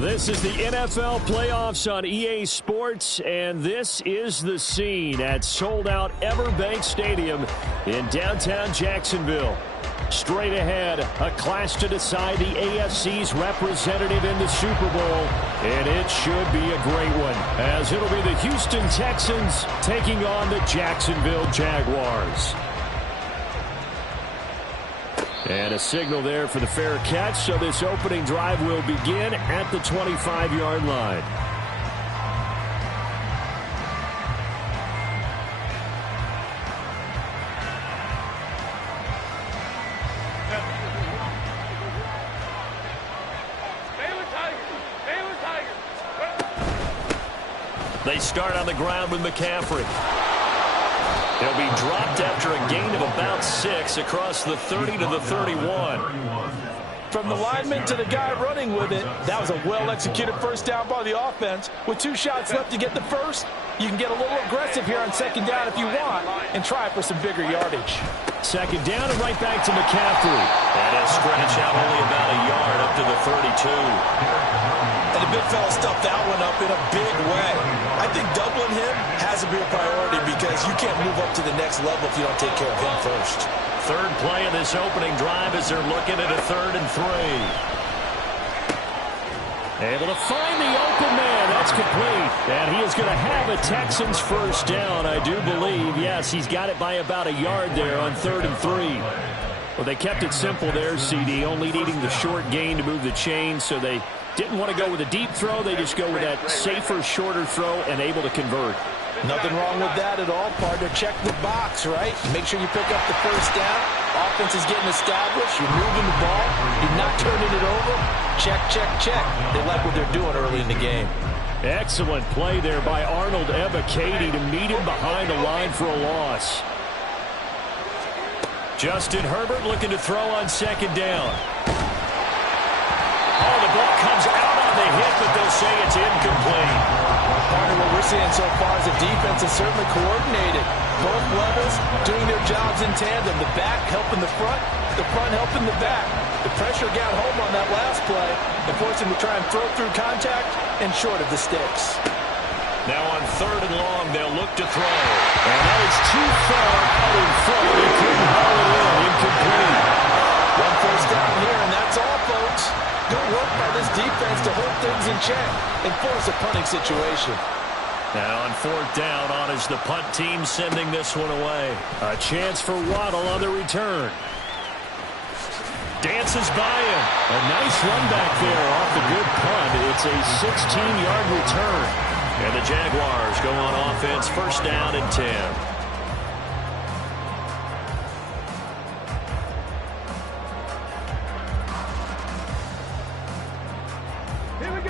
This is the NFL playoffs on EA Sports, and this is the scene at sold-out Everbank Stadium in downtown Jacksonville. Straight ahead, a clash to decide the AFC's representative in the Super Bowl, and it should be a great one, as it'll be the Houston Texans taking on the Jacksonville Jaguars. And a signal there for the fair catch, so this opening drive will begin at the 25-yard line. They start on the ground with McCaffrey. He'll be dropped after a gain of about 6 across the 30 to the 31. From the lineman to the guy running with it, that was a well-executed first down by the offense. With 2 shots left to get the first, you can get a little aggressive here on second down if you want and try for some bigger yardage. Second down and right back to McCaffrey. And he'll stretch out only about a yard up to the 32. And the big fella stuffed that one up in a big way. I think doubling him has to be a priority because you can't move up to the next level if you don't take care of him first. Third play of this opening drive as they're looking at a 3rd and 3. Able to find the open man. That's complete. And he is going to have a Texans first down, I do believe. Yes, he's got it by about a yard there on 3rd and 3. Well, they kept it simple there, CD, only needing the short gain to move the chain, so they didn't want to go with a deep throw. They just go with that safer, shorter throw and able to convert. Nothing wrong with that at all, partner. Check the box, right? Make sure you pick up the first down. Offense is getting established. You're moving the ball. You're not turning it over. Check, check, check. They like what they're doing early in the game. Excellent play there by Arnold Ebiketie to meet him behind the line for a loss. Justin Herbert looking to throw on second down. Oh, the ball comes out on the hit, but they'll say it's incomplete. Partner, what we're seeing so far is the defense is certainly coordinated. Both levels doing their jobs in tandem. The back helping the front helping the back. The pressure got home on that last play and forced him to try and throw through contact and short of the sticks. Now on 3rd and long, they'll look to throw. And that is too far out in front. He couldn't haul it in. Incomplete. One first down here, and that's all, folks. Good work by this defense to hold things in check and force a punting situation. Now on 4th down, on is the punt team sending this one away. A chance for Waddle on the return. Dances by him. A nice run back there off the good punt. It's a 16-yard return. And the Jaguars go on offense, first down and 10.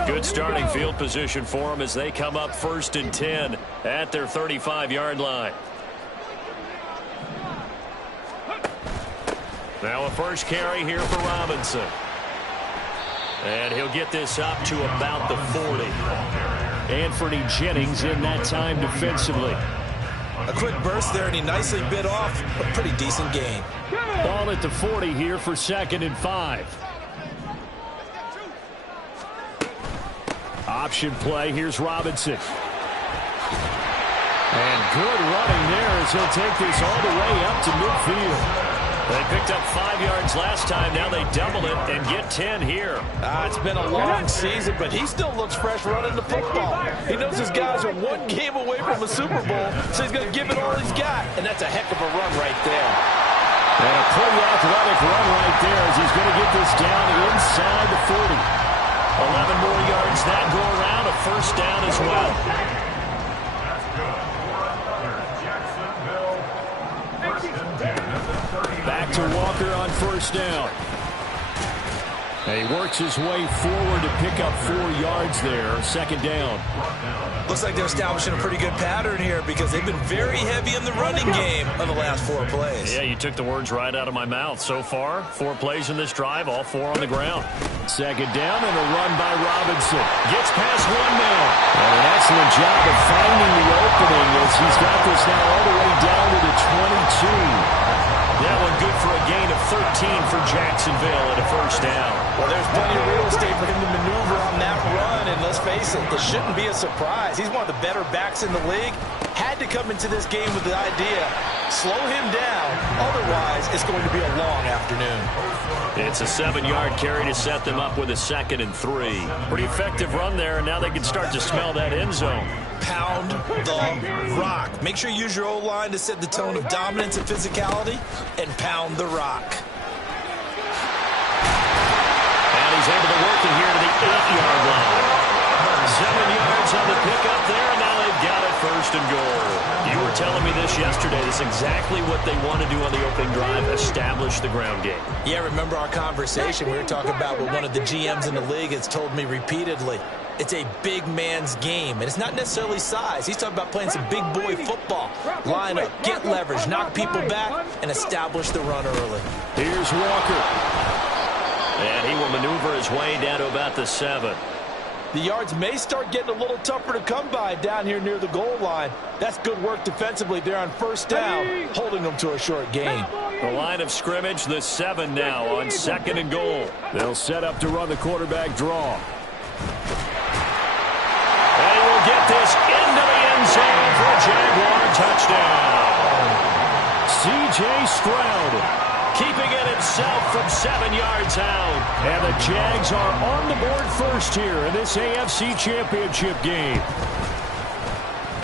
Good starting field position for them as they come up 1st and 10 at their 35-yard line. Now a first carry here for Robinson. And he'll get this up to about the 40. Anthony Jennings in that time defensively. A quick burst there, and he nicely bit off a pretty decent gain. Ball at the 40 here for 2nd and 5. Option play. Here's Robinson. And good running there as he'll take this all the way up to midfield. They picked up 5 yards last time. Now they double it and get 10 here. It's been a long season, but he still looks fresh running the football. He knows his guys are one game away from a Super Bowl, so he's going to give it all he's got. And that's a heck of a run right there. And a pretty athletic run right there as he's going to get this down inside the 40. 11 more yards that go around, a first down as well. Back to Walker on first down. And he works his way forward to pick up 4 yards there. 2nd down. Looks like they're establishing a pretty good pattern here because they've been very heavy in the running game on the last 4 plays. Yeah, you took the words right out of my mouth. So far, 4 plays in this drive, all 4 on the ground. 2nd down and a run by Robinson. Gets past 1 man. And an excellent job of finding the opening as he's got this now all the way down to the 22. That one good for a gain of 13 for Jacksonville at a first down. Well, there's plenty of real estate for him to maneuver on that run. face it, it shouldn't be a surprise. He's one of the better backs in the league. Had to come into this game with the idea, slow him down. Otherwise, it's going to be a long afternoon. It's a 7-yard carry to set them up with a 2nd and 3. Pretty effective run there, and now they can start to smell that end zone. Pound the rock. Make sure you use your O-line to set the tone of dominance and physicality, and pound the rock. And he's able to work it here to the 8-yard line. 7 yards on the pickup there, and now they've got it 1st and goal. You were telling me this yesterday. This is exactly what they want to do on the opening drive, establish the ground game. Yeah, remember our conversation? We were talking about what one of the GMs in the league has told me repeatedly. It's a big man's game, and it's not necessarily size. He's talking about playing some big boy football. Line up, get leverage, knock people back, and establish the run early. Here's Walker. And he will maneuver his way down to about the 7. The yards may start getting a little tougher to come by down here near the goal line. That's good work defensively there on 1st down, holding them to a short gain. The line of scrimmage, the 7 now on 2nd and goal. They'll set up to run the quarterback draw. And he will get this into the end zone for a Jaguar touchdown. C.J. Stroud keeping it himself from 7 yards out. And the Jags are on the board first here in this AFC Championship game.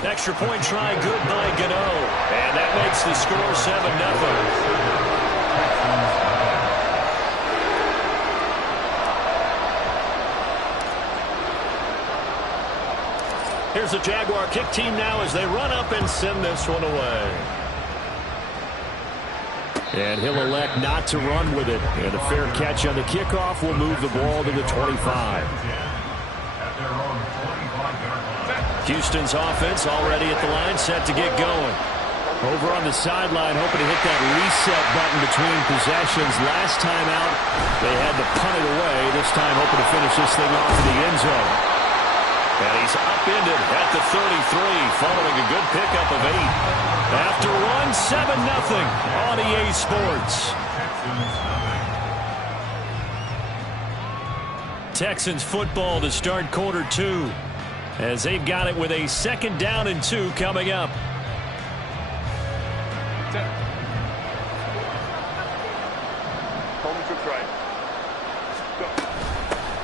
Extra point try good by Gano. And that makes the score 7-0. Here's the Jaguar kick team now as they run up and send this one away. And he'll elect not to run with it. And a fair catch on the kickoff will move the ball to the 25. Houston's offense already at the line, set to get going. Over on the sideline, hoping to hit that reset button between possessions. Last time out, they had to punt it away. This time, hoping to finish this thing off in the end zone. And he's upended at the 33, following a good pickup of 8. After one, 7-0 on EA Sports. Texans football to start quarter 2, as they've got it with a 2nd down and 2 coming up.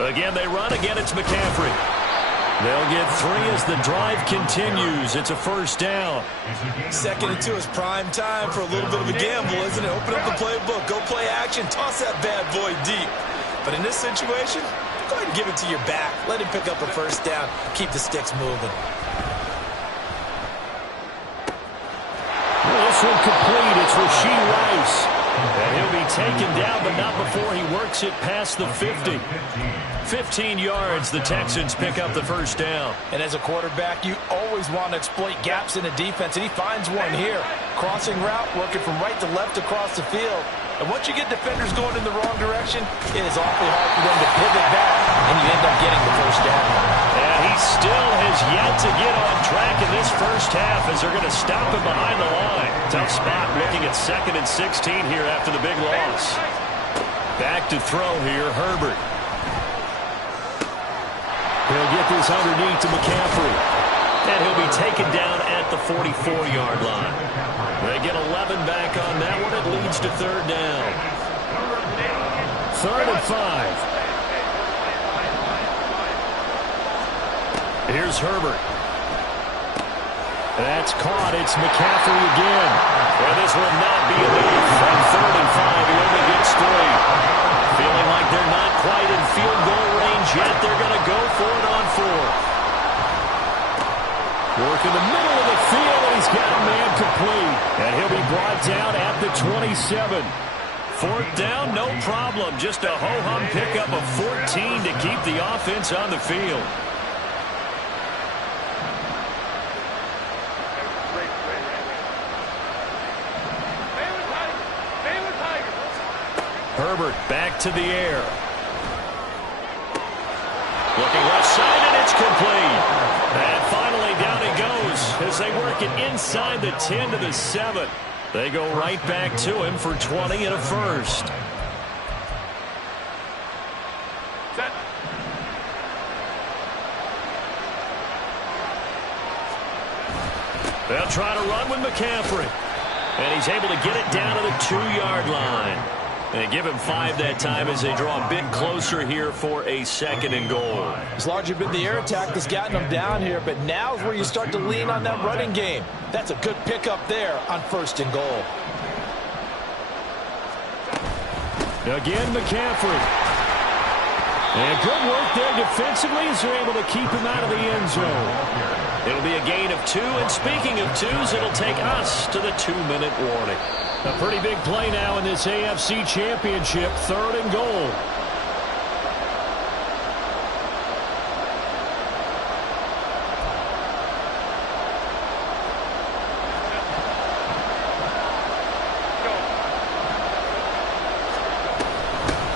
Again, they run. Again, it's McCaffrey. They'll get 3 as the drive continues. It's a 1st down. 2nd and 2 is prime time for a little bit of a gamble, isn't it? Open up the playbook, go play action, toss that bad boy deep. But in this situation, go ahead and give it to your back. Let him pick up a 1st down. Keep the sticks moving. Well, this one complete. It's Rashee Rice. And he'll be taken down, but not before he works it past the 50. 15 yards, the Texans pick up the 1st down. And as a quarterback, you always want to exploit gaps in the defense, and he finds one here. Crossing route, working from right to left across the field. And once you get defenders going in the wrong direction, it is awfully hard for them to pivot back, and you end up getting the 1st down. And he still has yet to get on track in this 1st half as they're going to stop him behind the line. Tough spot looking at 2nd and 16 here after the big loss. Back to throw here, Herbert. He'll get this underneath to McCaffrey. And he'll be taken down at the 44-yard line. They get 11 back on that one. It leads to 3rd down. 3rd and 5. Here's Herbert. That's caught. It's McCaffrey again. And this will not be enough. From 3rd and 5, he only gets 3. Feeling like they're not quite in field goal range yet. They're going to go for it on 4th. Work in the middle of the field, and he's got a man complete. And he'll be brought down at the 27. 4th down, no problem. Just a ho-hum pickup of 14 to keep the offense on the field. Herbert back to the air. Looking left side, and it's complete. And finally down he goes as they work it inside the 10 to the 7. They go right back to him for 20 and a 1st. They'll try to run with McCaffrey. And he's able to get it down to the 2-yard line. They give him 5 that time as they draw a bit closer here for a 2nd and goal. It's largely been the air attack that's gotten them down here, but now's where you start to lean on that running game. That's a good pickup there on 1st and goal. Again, McCaffrey. And good work there defensively as they're able to keep him out of the end zone. It'll be a gain of 2, and speaking of 2s, it'll take us to the 2-minute warning. A pretty big play now in this AFC Championship, 3rd and goal.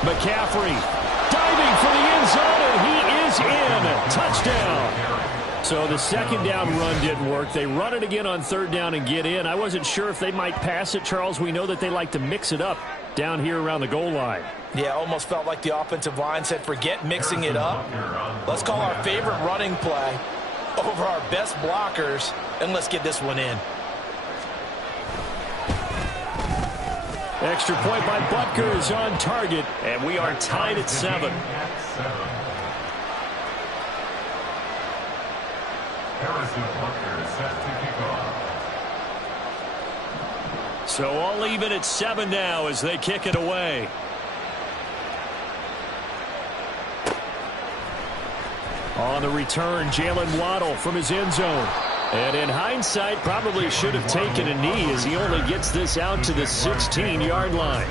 McCaffrey diving for the end zone, and he is in. Touchdown. So the 2nd down run didn't work. They run it again on 3rd down and get in. I wasn't sure if they might pass it, Charles. We know that they like to mix it up down here around the goal line. Yeah, almost felt like the offensive line said, forget mixing it up. Let's call our favorite running play over our best blockers, and let's get this one in. Extra point by Butker is on target. And we are tied at 7. So all even at 7 now as they kick it away. On the return, Jalen Waddle from his end zone. And in hindsight, probably should have taken a knee as he only gets this out to the 16-yard line.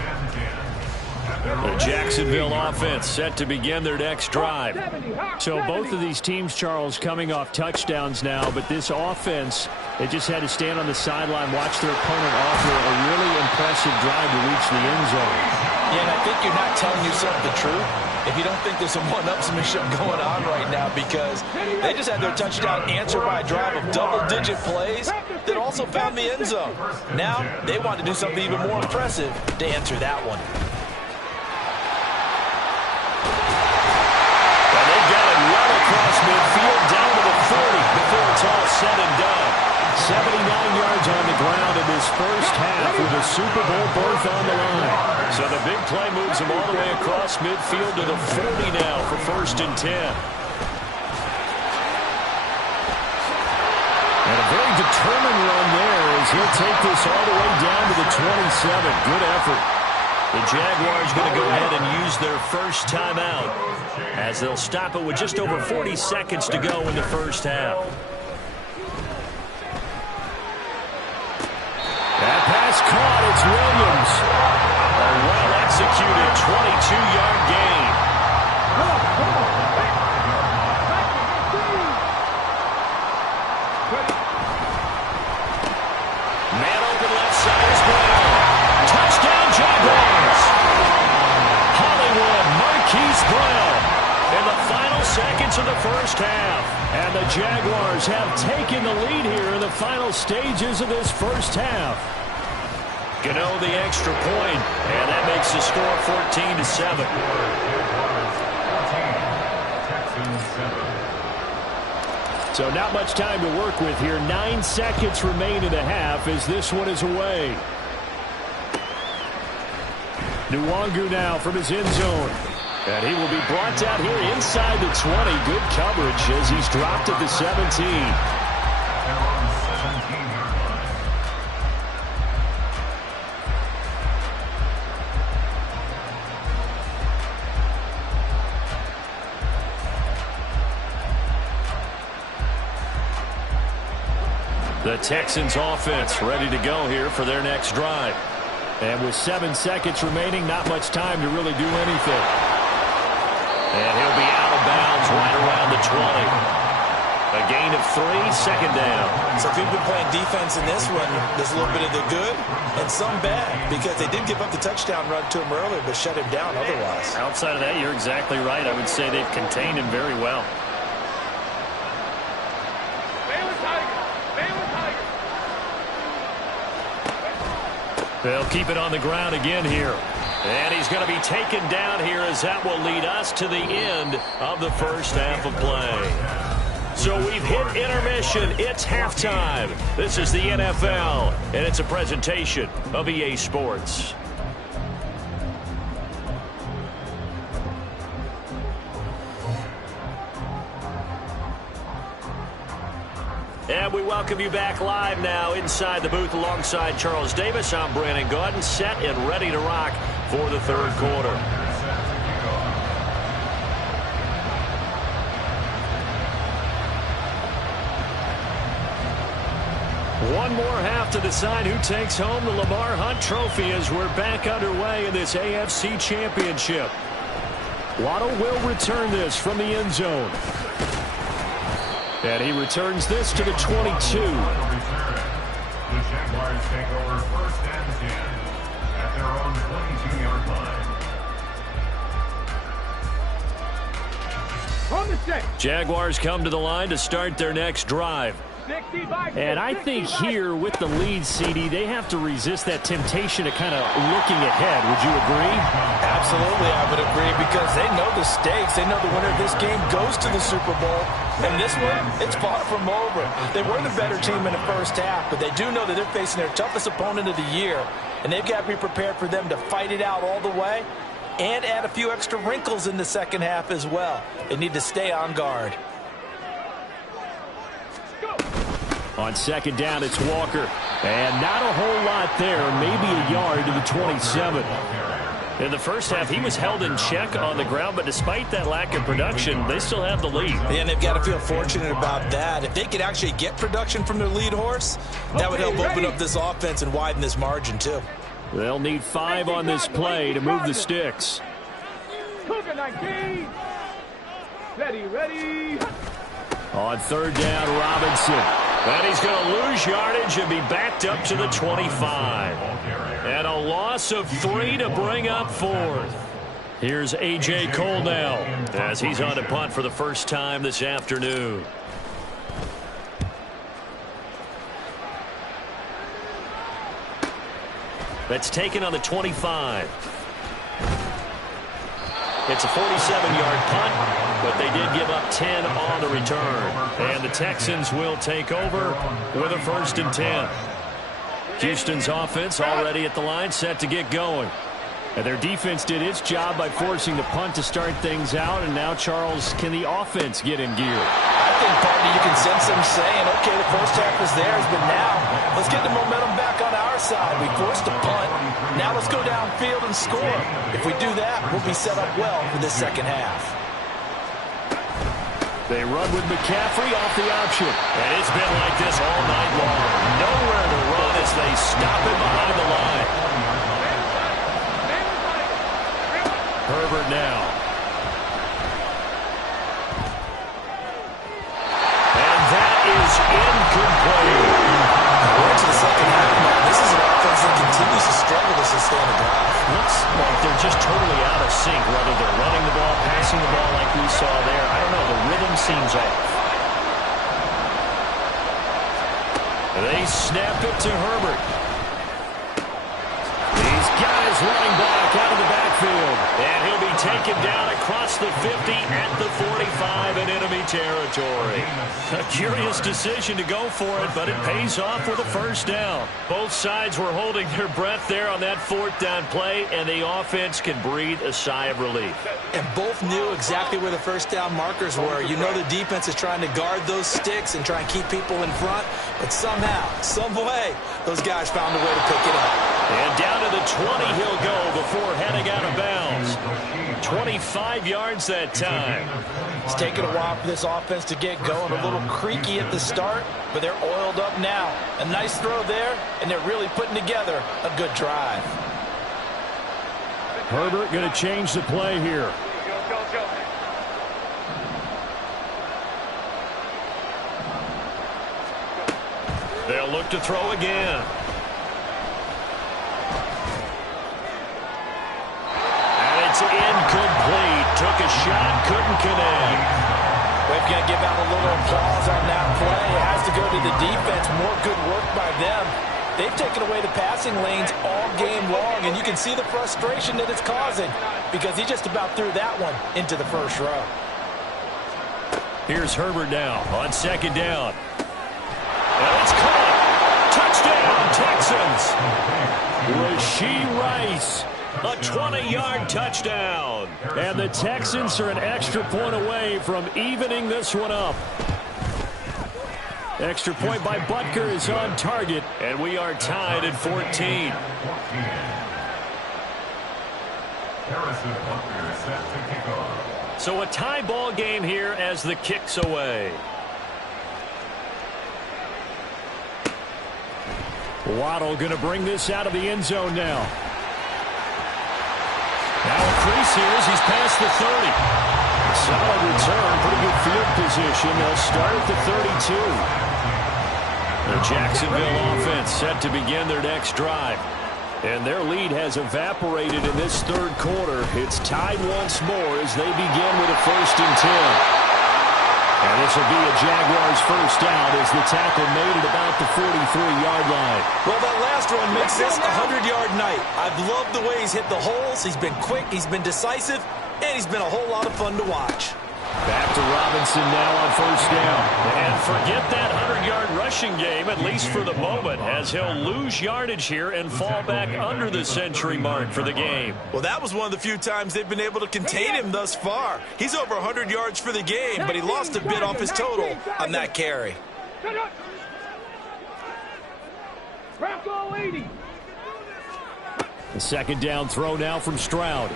The Jacksonville offense set to begin their next drive. So both of these teams, Charles, coming off touchdowns now, but this offense, they just had to stand on the sideline, watch their opponent offer a really impressive drive to reach the end zone. Yeah, and I think you're not telling yourself the truth if you don't think there's some one-upsmanship going on right now, because they just had their touchdown answered by a drive of double-digit plays that also found the end zone. Now they want to do something even more impressive to answer that one. And they've got it well across midfield down to the 40 before it's all said and done. 79 yards on the ground in this first half with a Super Bowl berth on the line. So the big play moves them all the way across midfield to the 40 now for 1st and 10. And a very determined run there as he'll take this all the way down to the 27. Good effort. The Jaguars going to go ahead and use their first timeout as they'll stop it with just over 40 seconds to go in the first half. That pass caught. It's Williams. A well-executed 22-yard gain. Man open left side is Brown. Touchdown Jaguars. Hollywood, Marquise Brown. In the final seconds of the first half. And the Jaguars have taken the lead here in the final stages of this first half. Gano the extra point, and that makes the score 14-7. So not much time to work with here. 9 seconds remain in the half as this one is away. Nwangu now from his end zone. And he will be brought down here inside the 20. Good coverage as he's dropped at the 17. The Texans offense ready to go here for their next drive. And with 7 seconds remaining, not much time to really do anything. And he'll be out of bounds right around the 20. A gain of 3, 2nd down. So if you've been playing defense in this one, there's a little bit of the good and some bad, because they did give up the touchdown run to him earlier, but shut him down otherwise. Outside of that, you're exactly right. I would say they've contained him very well. They'll keep it on the ground again here. And he's going to be taken down here as that will lead us to the end of the first half of play. So we've hit intermission. It's halftime. This is the NFL, and it's a presentation of EA Sports. And we welcome you back live now inside the booth alongside Charles Davis. I'm Brandon Gaudin, set and ready to rock for the third quarter. One more half to decide who takes home the Lamar Hunt Trophy as we're back underway in this AFC Championship. Waddle will return this from the end zone. And he returns this to the 22. The Jaguars take over first and 10 at their own 22-yard line. Jaguars come to the line to start their next drive. And I think here with the lead, CD, they have to resist that temptation to kind of looking ahead. Would you agree? Absolutely, I would agree, because they know the stakes. They know the winner of this game goes to the Super Bowl. And this one, it's far from over. They were the better team in the first half, but they do know that they're facing their toughest opponent of the year. And they've got to be prepared for them to fight it out all the way and add a few extra wrinkles in the second half as well. They need to stay on guard. On second down, it's Walker. And not a whole lot there, maybe a yard to the 27. In the first half, he was held in check on the ground, but despite that lack of production, they still have the lead. And they've got to feel fortunate about that. If they could actually get production from their lead horse, that would help open up this offense and widen this margin, too. They'll need 5 on this play to move the sticks. Cougar 19. Ready. On third down, Robinson. And he's going to lose yardage and be backed up to the 25. And a loss of 3 to bring up fourth. Here's A.J. Cole now as he's on to punt for the first time this afternoon. That's taken on the 25. It's a 47-yard punt, but they did give up 10 on the return. And the Texans will take over with a 1st and 10. Houston's offense already at the line, set to get going. And their defense did its job by forcing the punt to start things out. And now, Charles, can the offense get in gear? I think, partner, you can sense them saying, okay, the first half is theirs, but now let's get the momentum back on our side. We forced a punt. Now let's go downfield and score. If we do that, we'll be set up well for this second half. They run with McCaffrey off the option. And it's been like this all night long. Nowhere to run as they stop him behind the line. Herbert now. And that is incomplete. We're into the second half now. This is an offense that continues to struggle to sustain a drive. Looks like they're just totally out of sync, whether they're running the ball, passing the ball like we saw there. I don't know. The rhythm seems off. They snap it to Herbert. He's got his running back out of the backfield. And he'll be taken down across the 50 at the 45 in enemy territory. A curious decision to go for it, but it pays off with a first down. Both sides were holding their breath there on that 4th down play, and the offense can breathe a sigh of relief. And both knew exactly where the first down markers were. You know the defense is trying to guard those sticks and try and keep people in front, but somehow, some way, those guys found a way to pick it up. And down to the 20 he'll go before heading out of bounds. 25 yards that time. It's taken a while for this offense to get going. A little creaky at the start, but they're oiled up now. A nice throw there, and they're really putting together a good drive. Herbert going to change the play here. Go. They'll look to throw again. It's incomplete. Took a shot, couldn't connect. We've got to give out a little applause on that play. It has to go to the defense. More good work by them. They've taken away the passing lanes all game long, and you can see the frustration that it's causing because he just about threw that one into the first row. Here's Herbert now on second down. And it's caught. Touchdown, Texans. Rashee Rice, a 20-yard touchdown. And the Texans are an extra point away from evening this one up. Extra point by Butker is on target. And we are tied at 14. Harrison Butker set to kick off. So a tie ball game here as the kick's away. Waddle going to bring this out of the end zone now. Now a crease here as he's past the 30. Solid return, pretty good field position. They'll start at the 32. The Jacksonville offense set to begin their next drive. And their lead has evaporated in this third quarter. It's tied once more as they begin with a 1st and 10. And this will be a Jaguars first down as the tackle made at about the 43-yard line. Well, that last run makes this a 100-yard night. I've loved the way he's hit the holes. He's been quick, he's been decisive, and he's been a whole lot of fun to watch. Back to Robinson now on first down. And forget that 100-yard rushing game, at least for the moment, as he'll lose yardage here and fall back under the century mark for the game. Well, that was one of the few times they've been able to contain him thus far. He's over 100 yards for the game, but he lost a bit off his total on that carry. The second down throw now from Stroud.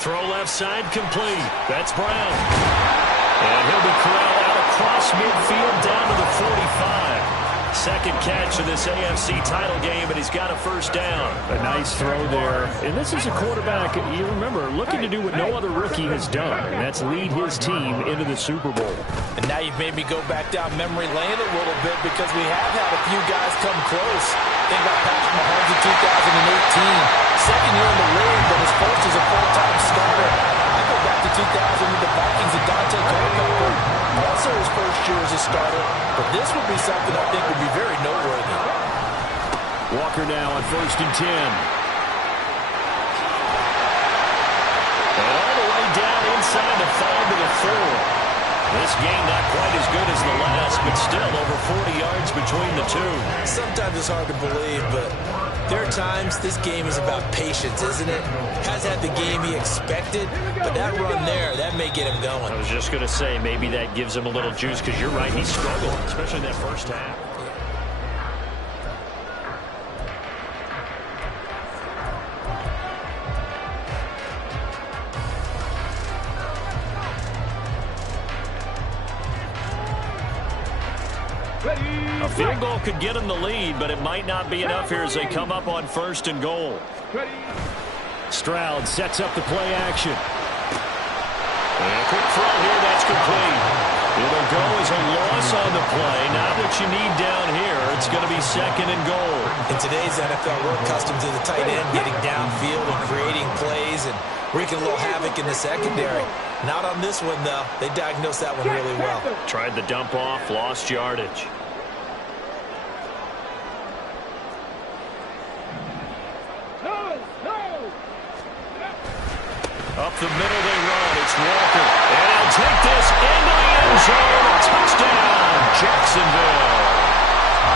Throw left side complete. That's Brown. And he'll be corralled out across midfield down to the 45. Second catch of this AFC title game, and he's got a first down. A nice throw there. And this is a quarterback, you remember, looking to do what no other rookie has done, and that's lead his team into the Super Bowl. And now you've made me go back down memory lane a little bit because we have had a few guys come close. Think about Patrick Mahomes in 2018. Second year in the league, but his first as a full-time starter. I go back to 2000 with the Vikings and Dante Culpepper. Also his first year as a starter. But this would be something I think would be very noteworthy. Walker now on 1st and 10. And all the way down inside the 5 to the 4. This game not quite as good as the last, but still over 40 yards between the two. Sometimes it's hard to believe, but there are times this game is about patience, isn't it? Has had the game he expected, but that run there, that may get him going. I was just going to say, maybe that gives him a little juice, because you're right, he struggled, especially in that first half. A field goal could get him the lead, but it might not be enough here as they come up on 1st and goal. Stroud sets up the play action. And a quick throw here, that's complete. It'll go as a loss on the play. Not what you need down here. It's going to be 2nd and goal. In today's NFL, we're accustomed to the tight end getting downfield and creating plays and wreaking a little havoc in the secondary. Not on this one, though. They diagnosed that one really well. Tried the dump off, lost yardage. Up the middle they run. It's Walker. And he'll take this into the end zone. A touchdown, Jacksonville.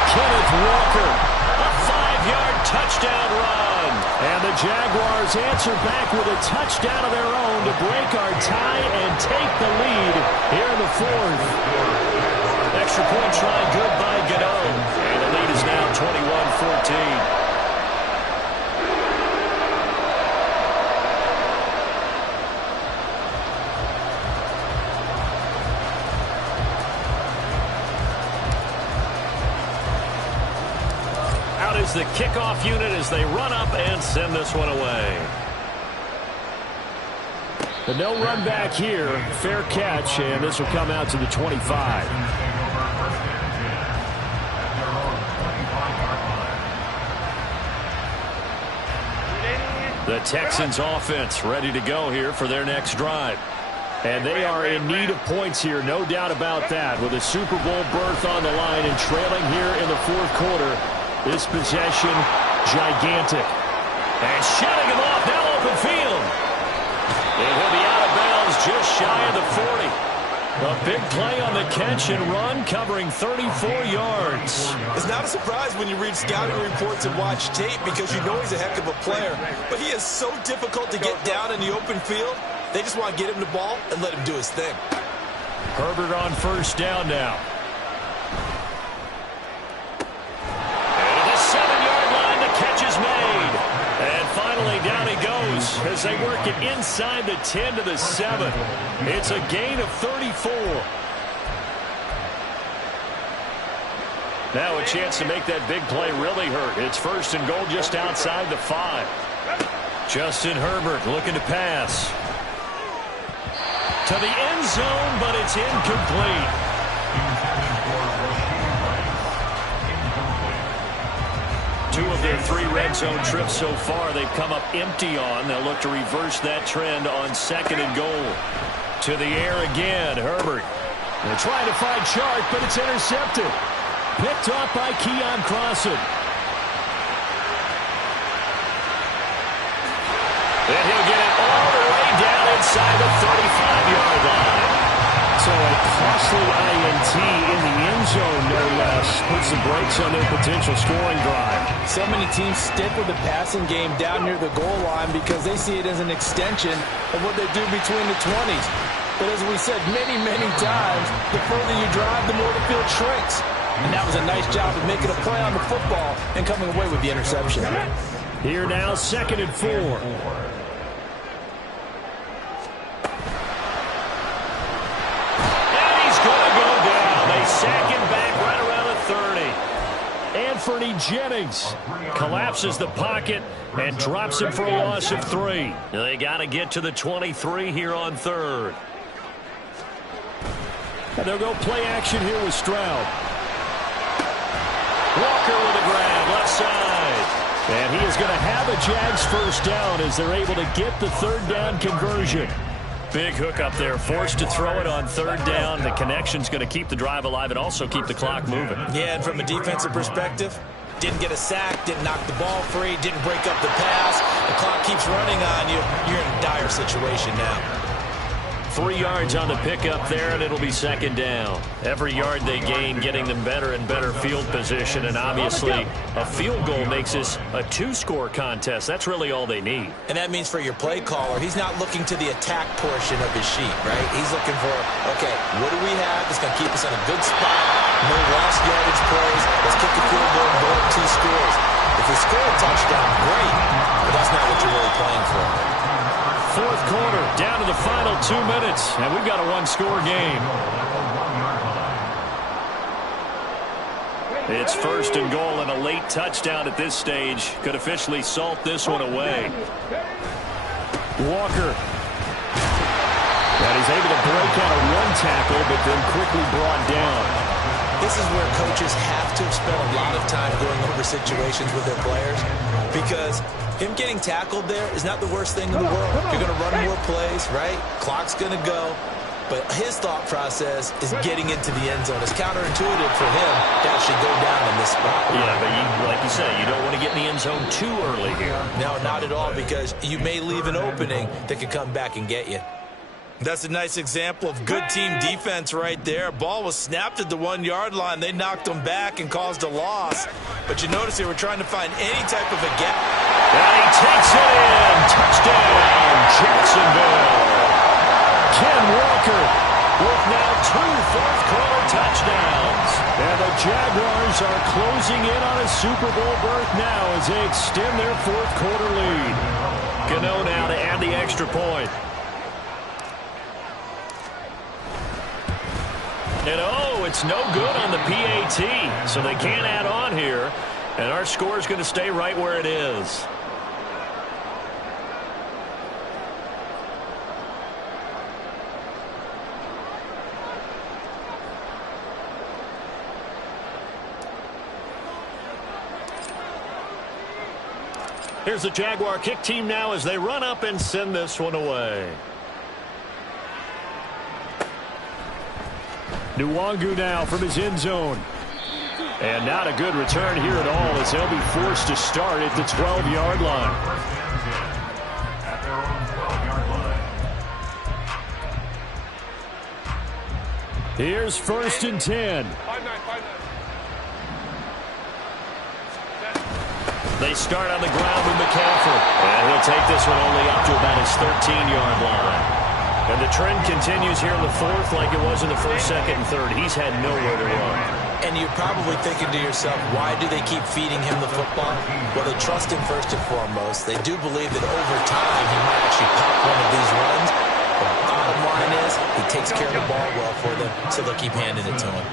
Kenneth Walker. A 5-yard touchdown run. And the Jaguars answer back with a touchdown of their own to break our tie and take the lead here in the 4th. Extra point try good by Gano. And the lead is now 21-14. Is the kickoff unit as they run up and send this one away. The no run back here, fair catch, and this will come out to the 25. The Texans offense ready to go here for their next drive. And they are in need of points here, no doubt about that, with a Super Bowl berth on the line and trailing here in the 4th quarter. This possession, gigantic. And shutting him off, now open field. And he'll be out of bounds just shy of the 40. A big play on the catch and run, covering 34 yards. It's not a surprise when you read scouting reports and watch tape because you know he's a heck of a player. But he is so difficult to get down in the open field. They just want to get him the ball and let him do his thing. Herbert on first down now. And to the 7-yard line, the catch is made. And finally, down he goes as they work it inside the 10 to the 7. It's a gain of 34. Now a chance to make that big play really hurt. It's first and goal just outside the 5. Justin Herbert looking to pass. To the end zone, but it's incomplete. Two of their 3 red zone trips so far they've come up empty on. They'll look to reverse that trend on second and goal. To the air again, Herbert. They're trying to find Chark, but it's intercepted. Picked off by Keon Crossan. And he'll get it all the way down inside the 35-yard line. So a costly INT in the end zone, no less, puts the brakes on their potential scoring drive. So many teams stick with the passing game down near the goal line because they see it as an extension of what they do between the 20s. But as we said many, many times, the further you drive, the more the field shrinks. And that was a nice job of making a play on the football and coming away with the interception. Here now, second and 4. Sack him back right around the 30. Anthony Jennings collapses the pocket and drops him for a loss of 3. They got to get to the 23 here on third. And they'll go play action here with Stroud. Walker with a grab, left side. And he is going to have a Jags first down as they're able to get the third down conversion. Big hook up there, forced to throw it on third down. The connection's going to keep the drive alive and also keep the clock moving. Yeah, and from a defensive perspective, didn't get a sack, didn't knock the ball free, didn't break up the pass. The clock keeps running on you. You're in a dire situation now. 3 yards on the pickup there, and it'll be second down. Every yard they gain, getting them better and better field position, and obviously a field goal makes this a 2-score contest. That's really all they need. And that means for your play caller, he's not looking to the attack portion of his sheet, right? He's looking for, okay, what do we have that's going to keep us in a good spot? No lost yardage plays. Let's kick the field goal and go up 2 scores. If you score a touchdown, great, but that's not what you're really playing for. Fourth quarter, down to the final 2 minutes, and we've got a 1-score game. It's first and goal, and a late touchdown at this stage could officially salt this one away. Walker. And he's able to break out of 1 tackle, but then quickly brought down. This is where coaches have to have spent a lot of time going over situations with their players, because him getting tackled there is not the worst thing in the world. You're going to run more plays, right? Clock's going to go. But his thought process is getting into the end zone. It's counterintuitive for him to actually go down in this spot. Yeah, but like you said, you don't want to get in the end zone too early here. No, not at all, because you may leave an opening that could come back and get you. That's a nice example of good team defense right there. Ball was snapped at the 1-yard line. They knocked them back and caused a loss. But you notice they were trying to find any type of a gap. And he takes it in. Touchdown, Jacksonville. Ken Walker with now 2 fourth-quarter touchdowns. And the Jaguars are closing in on a Super Bowl berth now as they extend their fourth-quarter lead. Gano now to add the extra point. And oh, it's no good on the PAT, so they can't add on here. And our score is going to stay right where it is. Here's the Jaguar kick team now as they run up and send this one away. Nwangu now from his end zone. And not a good return here at all as they'll be forced to start at the 12-yard line. Here's 1st and 10. They start on the ground with McCaffrey. And he'll take this one only up to about his 13-yard line. And the trend continues here in the 4th like it was in the 1st, 2nd, and 3rd. He's had nowhere to run. And you're probably thinking to yourself, why do they keep feeding him the football? Well, they trust him first and foremost. They do believe that over time he might actually pop one of these runs. But the bottom line is he takes care of the ball well for them, so they'll keep handing it to him.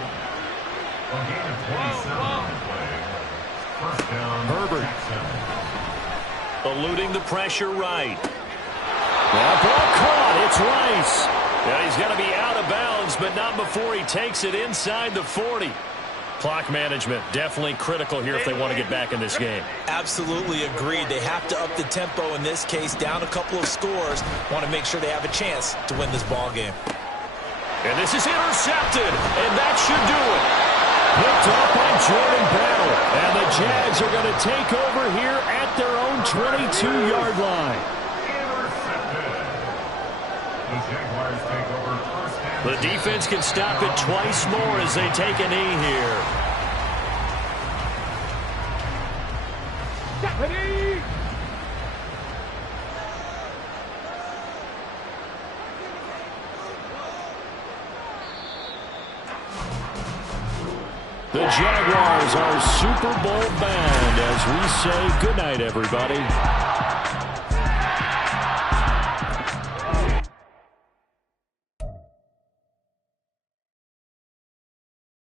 Herbert. Eluding the pressure right. That ball caught. It's Rice. Yeah, he's got to be out of bounds, but not before he takes it inside the 40. Clock management definitely critical here if they want to get back in this game. Absolutely agreed. They have to up the tempo in this case, down a couple of scores. Want to make sure they have a chance to win this ball game. And this is intercepted, and that should do it. Picked up by Jordan Battle. And the Jags are going to take over here at their own 22-yard line. The defense can stop it twice more as they take a knee here. Ready? The Jaguars are Super Bowl bound as we say goodnight, everybody.